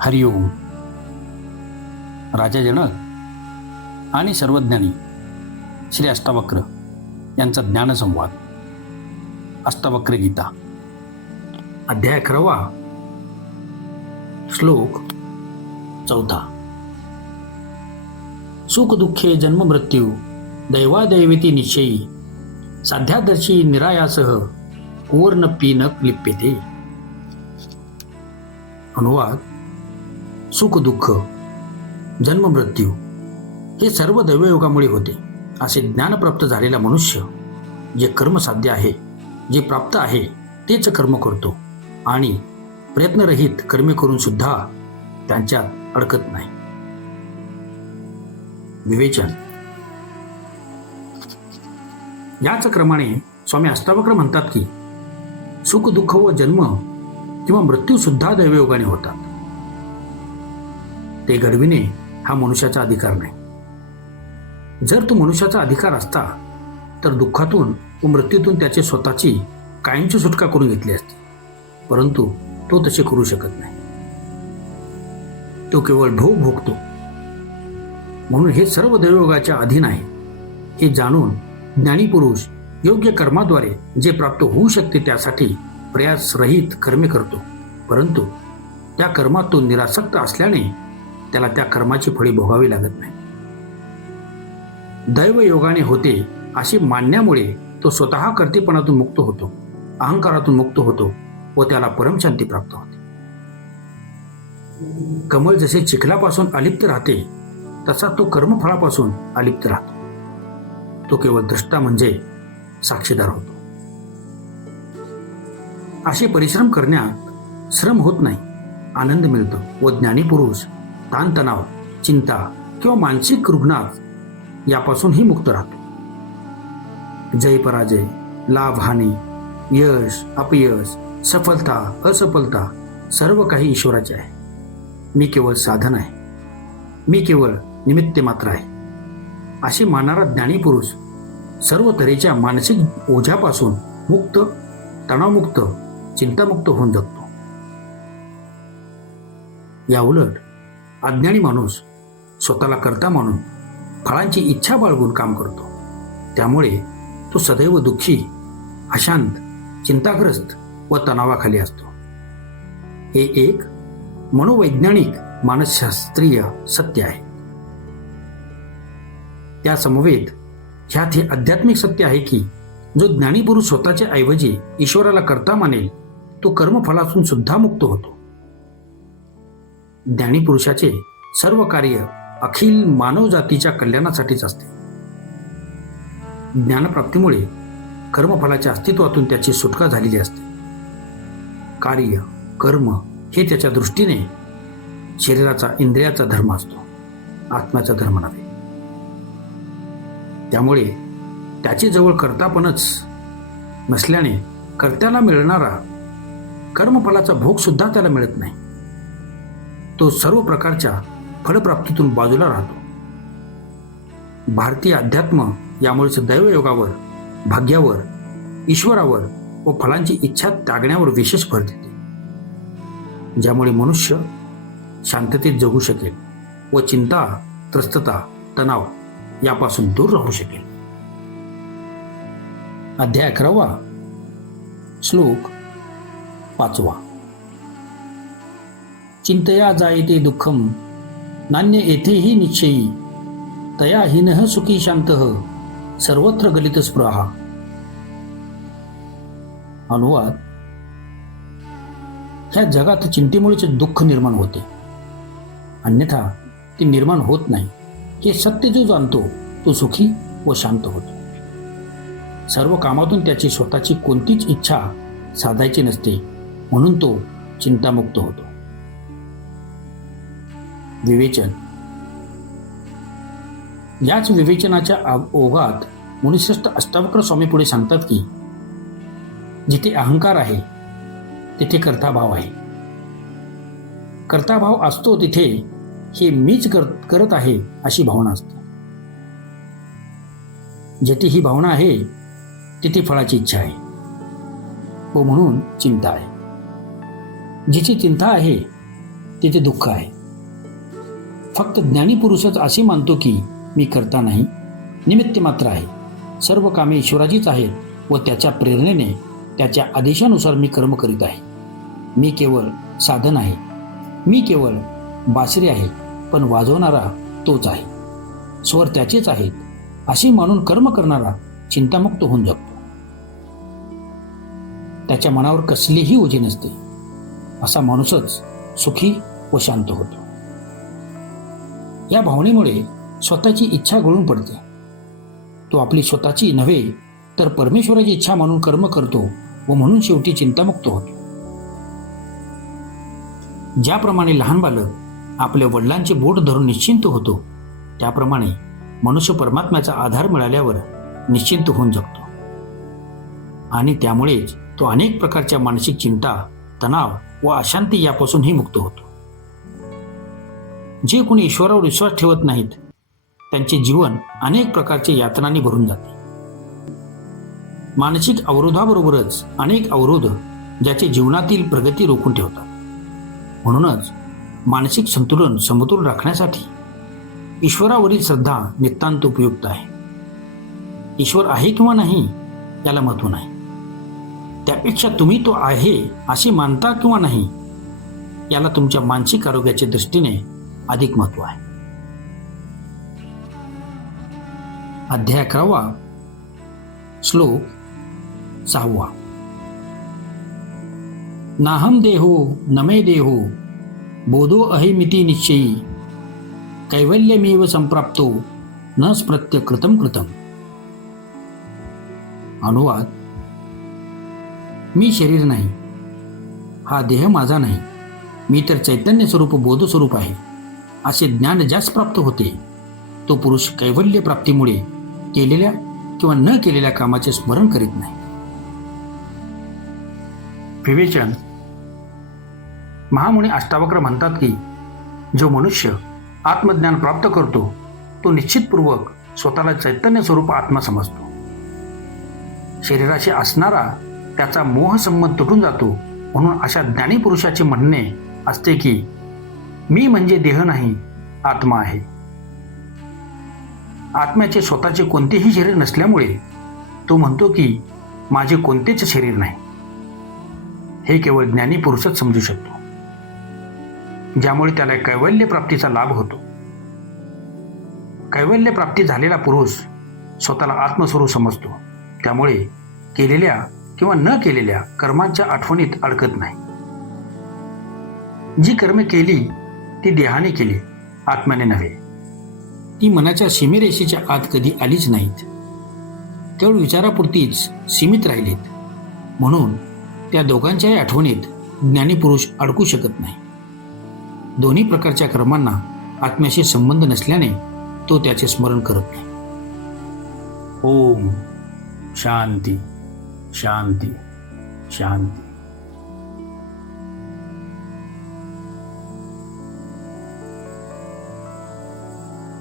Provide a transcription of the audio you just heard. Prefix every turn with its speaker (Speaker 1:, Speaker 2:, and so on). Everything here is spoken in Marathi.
Speaker 1: हरिओम राजा जनक आणि सर्वज्ञानी श्री अष्टावक्र यांचा ज्ञानसंवाद. अष्टावक्र गीता. अध्याय अकरावा. श्लोक चौथा. सुख दुःखे जन्ममृत्यू दैवादैवती निश्चयी साध्यादर्शी निरायासह पूर्ण पीनक लिप्यते अनुवाद सुख दुःख जन्ममृत्यू हे सर्व दैवयोगामुळे होते असे ज्ञान प्राप्त झालेला मनुष्य जे कर्मसाध्य आहे जे प्राप्त आहे तेच कर्म करतो आणि प्रयत्नरहित कर्मे करून सुद्धा त्यांच्यात अडकत नाही. विवेचन. याच क्रमाने स्वामी अष्टावक्र म्हणतात की सुख दुःख व जन्म किंवा मृत्यू सुद्धा दैवयोगाने होतात. ते घडविणे हा मनुष्याचा अधिकार नाही. जर तो मनुष्याचा अधिकार असता तर दुःखातून व मृत्यूतून त्याची स्वतःची कायमची सुटका करून घेतली असती. परंतु तो तसे करू शकत नाही. तो केवळ भोग भोगतो. म्हणून हे सर्व दैवयोगाच्या अधीन आहे हे जाणून ज्ञानी पुरुष योग्य कर्माद्वारे जे प्राप्त होऊ शकते त्यासाठी प्रयासरहित कर्मे करतो. परंतु त्या कर्मात तो निरासक्त असल्याने त्याला त्या कर्माची फळी भोगावी लागत नाही. दैवयोगाने होते अशी मानण्यामुळे तो स्वतः कर्तेपणातून मुक्त होतो अहंकारातून मुक्त होतो व त्याला परमशांती प्राप्त होते. कमल जसे चिखलापासून अलिप्त राहते तसा तो कर्मफळापासून अलिप्त राहतो. तो केवळ दृष्टा म्हणजे साक्षीदार होतो. असे परिश्रम करण्यात श्रम होत नाही. आनंद मिळतो व ज्ञानी पुरुष ताणतणाव चिंता किंवा मानसिक रुग्णात यापासूनही मुक्त राहतो. जय पराजय लाभ हानी यश अपयश सफलता असफलता सर्व काही ईश्वराचे आहे. मी केवळ साधन आहे. मी केवळ निमित्त मात्र आहे. असे मानणारा ज्ञानी पुरुष सर्व तऱ्हेच्या मानसिक ओझ्यापासून मुक्त तणावमुक्त चिंतामुक्त होऊन जगतो. या उलट अज्ञानी माणूस स्वतःला करता म्हणून फळांची इच्छा बाळगून काम करतो. त्यामुळे तो सदैव दुःखी अशांत चिंताग्रस्त व तणावाखाली असतो. हे एक मनोवैज्ञानिक मानसशास्त्रीय सत्य आहे. त्या समवेत ह्यात हे आध्यात्मिक सत्य आहे की जो ज्ञानी पुरुष स्वतःच्या ऐवजी ईश्वराला करता मानेल तो कर्मफलातून सुद्धा मुक्त होतो. ज्ञानी पुरुषाचे सर्व कार्य अखिल मानव जातीच्या कल्याणासाठीच असते. ज्ञानप्राप्तीमुळे कर्मफलाच्या अस्तित्वातून त्याची सुटका झालेली असते. कार्य कर्म हे त्याच्या दृष्टीने शरीराचा इंद्रियाचा धर्म असतो आत्म्याचा धर्म नव्हे. त्यामुळे त्याची जवळ कर्तापणच नसल्याने कर्त्याला मिळणारा कर्मफलाचा भोगसुद्धा त्याला मिळत नाही. तो सर्व प्रकारच्या फलप्राप्तीतून बाजूला राहतो. भारतीय अध्यात्म यामुळेच दैवयोगावर भाग्यावर ईश्वरावर व फलांची इच्छा त्यागण्यावर विशेष भर देते. ज्यामुळे मनुष्य शांततेत जगू शकेल व चिंता त्रस्तता तणाव यापासून दूर राहू शकेल. अध्याय अकरावा. श्लोक पाचवा. चिंतया जायते दुःखम नान्य येथेही निश्चयी. तया हिनः सुखी शांत सर्वत्र गलित स्पृहा. अनुवाद. ह्या जगात चिंतेमुळेच दुःख निर्माण होते. अन्यथा ते निर्माण होत नाही. हे सत्य जो जाणतो तो सुखी व शांत होतो. सर्व कामातून त्याची स्वतःची कोणतीच इच्छा साधायची नसते म्हणून तो चिंतामुक्त होतो. विवेचन. याच विवेचनाच्या ओघात मुनिश्रेष्ठ अष्टावक्र स्वामी पुढे सांगतात की जिथे अहंकार आहे तिथे कर्ताभाव आहे. कर्ताभाव असतो तिथे हे मीच कर करत आहे अशी भावना असते. जेथे ही भावना आहे तिथे फळाची इच्छा आहे. व म्हणून चिंता आहे. जिची चिंता आहे तिथे दुःख आहे. फक्त ज्ञानी पुरुषच असे मानतो की मी करता नाही निमित्त मात्र आहे. सर्व कामे ईश्वराचीच आहेत व त्याच्या प्रेरणेने त्याच्या आदेशानुसार मी कर्म करीत आहे. मी केवळ साधन आहे. मी केवळ बासरी आहे पण वाजवणारा तोच आहे. स्वर त्याचेच आहेत अशी मानून कर्म करणारा चिंतामुक्त होऊन जगतो. त्याच्या मनावर कसलीही ओझी नसते. असा माणूसच सुखी व शांत होतो. या भावनेमुळे स्वतःची इच्छा गळून पडते. तो आपली स्वतःची नव्हे तर परमेश्वराची इच्छा मानून कर्म करतो व म्हणून शेवटी चिंतामुक्त होतो. ज्याप्रमाणे लहान बालक आपल्या वडिलांचे बोट धरून निश्चिंत होतो. त्याप्रमाणे मनुष्य परमात्म्याचा आधार मिळाल्यावर निश्चिंत होऊन जगतो. आणि त्यामुळेच तो अनेक प्रकारच्या मानसिक चिंता तणाव व अशांती यापासूनही मुक्त होतो. जे कोणी ईश्वरावर विश्वास ठेवत नाहीत त्यांचे जीवन अनेक प्रकारच्या यातनांनी भरून जाते. मानसिक अवरोधाबरोबरच अनेक अवरोध ज्याचे जीवनातील प्रगती रोखून ठेवतात. म्हणूनच मानसिक संतुलन समतोल राखण्यासाठी ईश्वरावरील श्रद्धा नितांत उपयुक्त आहे. ईश्वर आहे किंवा नाही याला महत्त्व नाही. त्यापेक्षा तुम्ही तो आहे असे मानता किंवा नाही याला तुमच्या मानसिक आरोग्याच्या दृष्टीने अधिक महत्त्व आहे. अध्याय अकरावा श्लोक सहावा. नाहम देहो नमे देहो बोधो अहिमिती निश्चयी। कैवल्यमेव संप्राप्तो न स्प्रत्यकृतम कृतम कृतम। अनुवाद मी शरीर नाही हा देह माझा नाही मी तर चैतन्य स्वरूप बोध स्वरूप आहे असे ज्ञान ज्यास प्राप्त होते तो पुरुष कैवल्य प्राप्तीमुळे केलेल्या किंवा न केलेल्या कामाचे स्मरण करीत नाही. विवेचन महामुनी अष्टावक्र म्हणतात की जो मनुष्य आत्मज्ञान प्राप्त करतो तो निश्चितपूर्वक स्वतःला चैतन्य स्वरूप आत्मा समजतो. शरीराशी असणारा त्याचा मोह संबंध तुटून जातो म्हणून अशा ज्ञानी पुरुषाचे म्हणणे असते की मी म्हणजे देह नाही आत्मा आहे. आत्म्याचे स्वतःचे कोणतेही शरीर नसल्यामुळे तो म्हणतो की माझे कोणतेच शरीर नाही. हे केवळ ज्ञानी पुरुषच समजू शकतो. ज्यामुळे त्याला कैवल्य प्राप्तीचा लाभ होतो. कैवल्य प्राप्ती झालेला पुरुष स्वतःला आत्मस्वरूप समजतो. त्यामुळे केलेल्या किंवा न केलेल्या कर्मांच्या आठवणीत अडकत नाही. जी कर्मे केली ती देहाने केली आत्म्याने नव्हे. ती मनाच्या सीमेरेषेच्या आत कधी आलीच नाहीत. केवळ विचारापुरतीच सीमित राहिलीत. म्हणून त्या दोघांच्याही आठवणीत ज्ञानीपुरुष अडकू शकत नाही. दोन्ही प्रकारच्या कर्मांना आत्म्याशी संबंध नसल्याने तो त्याचे स्मरण करत नाही. ओम शांती शांती शांती.